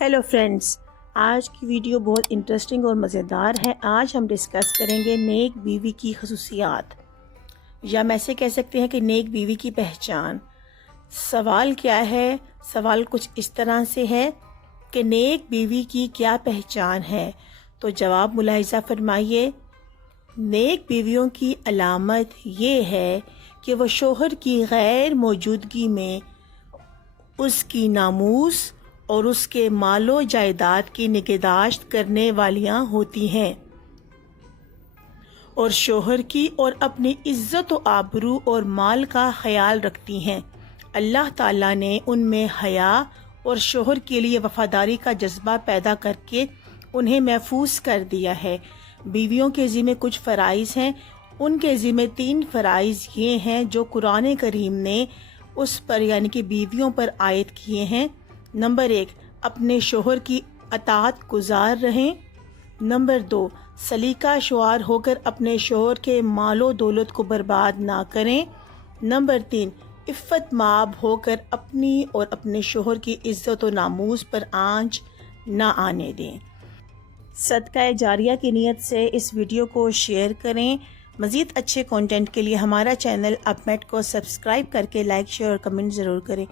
Hello friends, آج کی video بہت انٹرسٹنگ اور مزیدار ہے۔ آج ہم ڈسکس کریں گے نیک بیوی کی خصوصیات، یا میں سے کہہ سکتے ہیں کہ نیک بیوی کی پہچان۔ سوال کیا ہے؟ سوال کچھ اس طرح سے ہے کہ نیک بیوی کی کیا پہچان ہے؟ تو جواب ملاحظہ فرمائیے۔ نیک بیویوں کی علامت یہ ہے کہ وہ شوہر کی غیر موجودگی میں اس کی ناموس اور اس کے مال و جائیداد کی نگہداشت کرنے والیاں ہوتی ہیں، اور شوہر کی اور اپنی عزت و آبرو اور مال کا خیال رکھتی ہیں۔ اللہ تعالیٰ نے ان میں حیا اور شوہر کے لیے وفاداری کا جذبہ پیدا کر کے انہیں محفوظ کر دیا ہے۔ بیویوں کے ذمہ کچھ فرائض ہیں۔ ان کے ذمہ 3 فرائض یہ ہیں جو قرآن کریم نے اس پر یعنی کہ بیویوں پر عائد کیے ہیں۔ نمبر 1، اپنے شوہر کی اطاعت گزار رہیں۔ نمبر 2، سلیقہ شعار ہو کر اپنے شوہر کے مال و دولت کو برباد نہ کریں۔ نمبر 3، عفت مآب ہو کر اپنی اور اپنے شوہر کی عزت و ناموس پر آنچ نہ آنے دیں۔ صدقہ جاریہ کی نیت سے اس ویڈیو کو شیئر کریں۔ مزید اچھے کنٹینٹ کے لیے ہمارا چینل اپ میٹ کو سبسکرائب کر کے لائک، شیئر اور کمنٹ ضرور کریں۔